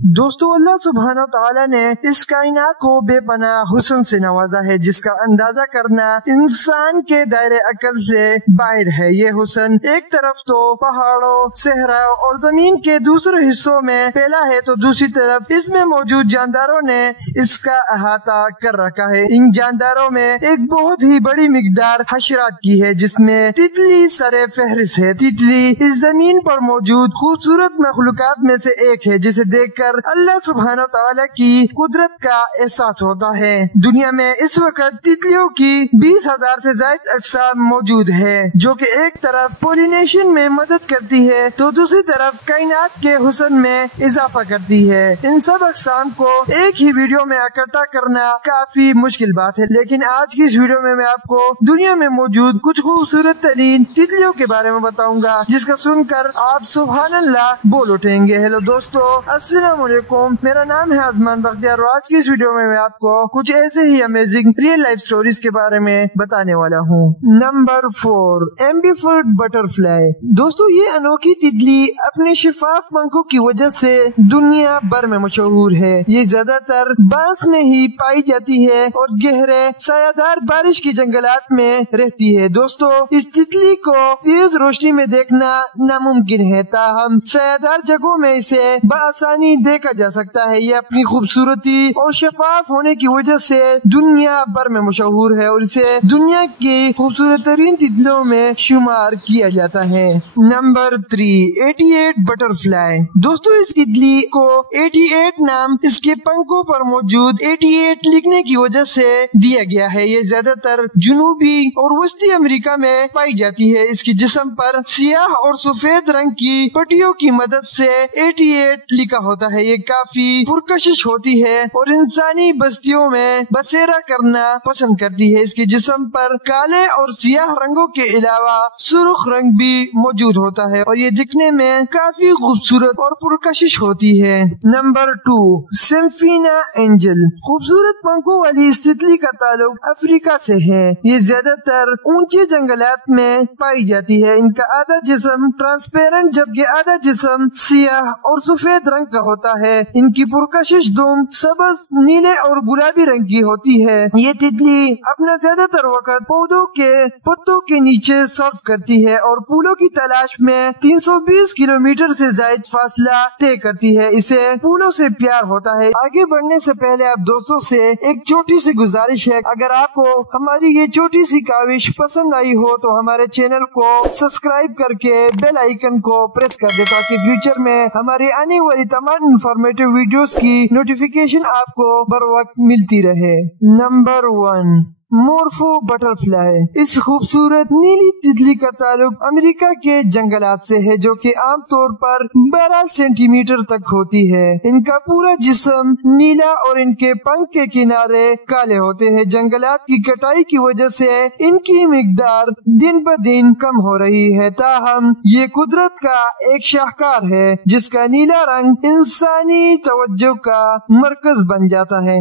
دوستو اللہ سبحانہ تعالیٰ نے اس کائنات کو بے پناہ حسن سے نوازا ہے، جس کا اندازہ کرنا انسان کے دائرے عقل سے باہر ہے۔ یہ حسن ایک طرف تو پہاڑوں، صحراؤں اور زمین کے دوسرے حصوں میں پھیلا ہے، تو دوسری طرف اس میں موجود جانداروں نے اس کا احاطہ کر رکھا ہے۔ ان جانداروں میں ایک بہت ہی بڑی مقدار حشرات کی ہے، جس میں تتلی سر فہرست ہے۔ تتلی اس زمین پر موجود خوبصورت مخلوقات میں سے ایک ہے، جسے دیکھ کر اللہ سبحانہ تعالیٰ کی قدرت کا احساس ہوتا ہے۔ دنیا میں اس وقت تتلیوں کی 20,000 سے زائد اقسام موجود ہے، جو کہ ایک طرف پولینیشن میں مدد کرتی ہے تو دوسری طرف کائنات کے حسن میں اضافہ کرتی ہے۔ ان سب اقسام کو ایک ہی ویڈیو میں اکٹھا کرنا کافی مشکل بات ہے، لیکن آج کی اس ویڈیو میں آپ کو دنیا میں موجود کچھ خوبصورت ترین تتلیوں کے بارے میں بتاؤں گا، جس کا سن کر آپ سبحان اللہ بول اٹھیں گے۔ ہیلو دوستو، السلام علیکم، میرا نام ہے آزمان بختیار اور آج کی اس ویڈیو میں آپ کو کچھ ایسے ہی امیزنگ ریئل لائف سٹوریز کے بارے میں بتانے والا ہوں۔ نمبر 4، ایمبیفورڈ بٹر فلائی۔ دوستو، یہ انوکھی تتلی اپنے شفاف پنکھوں کی وجہ سے دنیا بھر میں مشہور ہے۔ یہ زیادہ تر بانس میں ہی پائی جاتی ہے اور گہرے سایہ دار بارش کے جنگلات میں رہتی ہے۔ دوستو، اس تتلی کو تیز روشنی میں دیکھنا ناممکن ہے، تاہم سایہ دار جگہوں میں اسے بآسانی دیکھا جا سکتا ہے۔ یہ اپنی خوبصورتی اور شفاف ہونے کی وجہ سے دنیا بھر میں مشہور ہے اور اسے دنیا کی خوبصورت ترین تتلیوں میں شمار کیا جاتا ہے۔ Number 3، 88 butter fly. دوستو، اس تتلی کو 88 نام اس کے پنکھوں پر موجود 88 لکھنے کی وجہ سے دیا گیا ہے۔ یہ زیادہ تر جنوبی اور وسطی امریکہ میں پائی جاتی ہے۔ اس کی جسم پر سیاہ اور سفید رنگ کی پٹیوں کی مدد سے 88 لکھا ہوتا ہے۔ یہ کافی پرکشش ہوتی ہے اور انسانی بستیوں میں بسیرا کرنا پسند کرتی ہے۔ اس کے جسم پر کالے اور سیاہ رنگوں کے علاوہ سرخ رنگ بھی موجود ہوتا ہے اور یہ دکھنے میں کافی خوبصورت اور پرکشش ہوتی ہے۔ نمبر 2، سمفینا اینجل۔ خوبصورت پنکھوں والی اس تتلی کا تعلق افریقہ سے ہے۔ یہ زیادہ تر اونچے جنگلات میں پائی جاتی ہے۔ ان کا آدھا جسم ٹرانسپیرنٹ جبکہ آدھا جسم سیاہ اور سفید رنگ کا ہوتا ہے۔ ان کی پرکشش دم سبز، نیلے اور گلابی رنگ کی ہوتی ہے۔ یہ تتلی اپنا زیادہ تر وقت پودوں کے پتوں کے نیچے صرف کرتی ہے اور پھولوں کی تلاش میں 320 کلومیٹر سے زائد فاصلہ طے کرتی ہے۔ اسے پھولوں سے پیار ہوتا ہے۔ آگے بڑھنے سے پہلے آپ دوستوں سے ایک چھوٹی سی گزارش ہے، اگر آپ کو ہماری یہ چھوٹی سی کاوش پسند آئی ہو تو ہمارے چینل کو سبسکرائب کر کے بیل آئیکن کو پریس کر دے تاکہ فیوچر میں ہماری آنے والی تمام انفارمیٹیو ویڈیوز کی نوٹیفیکیشن آپ کو بر وقت ملتی رہے۔ Number 1، morpho butterfly. اس خوبصورت نیلی تتلی کا تعلق امریکہ کے جنگلات سے ہے، جو کہ عام طور پر 12 سینٹی میٹر تک ہوتی ہے۔ ان کا پورا جسم نیلا اور ان کے پنکھ کے کنارے کالے ہوتے ہیں۔ جنگلات کی کٹائی کی وجہ سے ان کی مقدار دن بہ دن کم ہو رہی ہے، تاہم یہ قدرت کا ایک شاہکار ہے جس کا نیلا رنگ انسانی توجہ کا مرکز بن جاتا ہے۔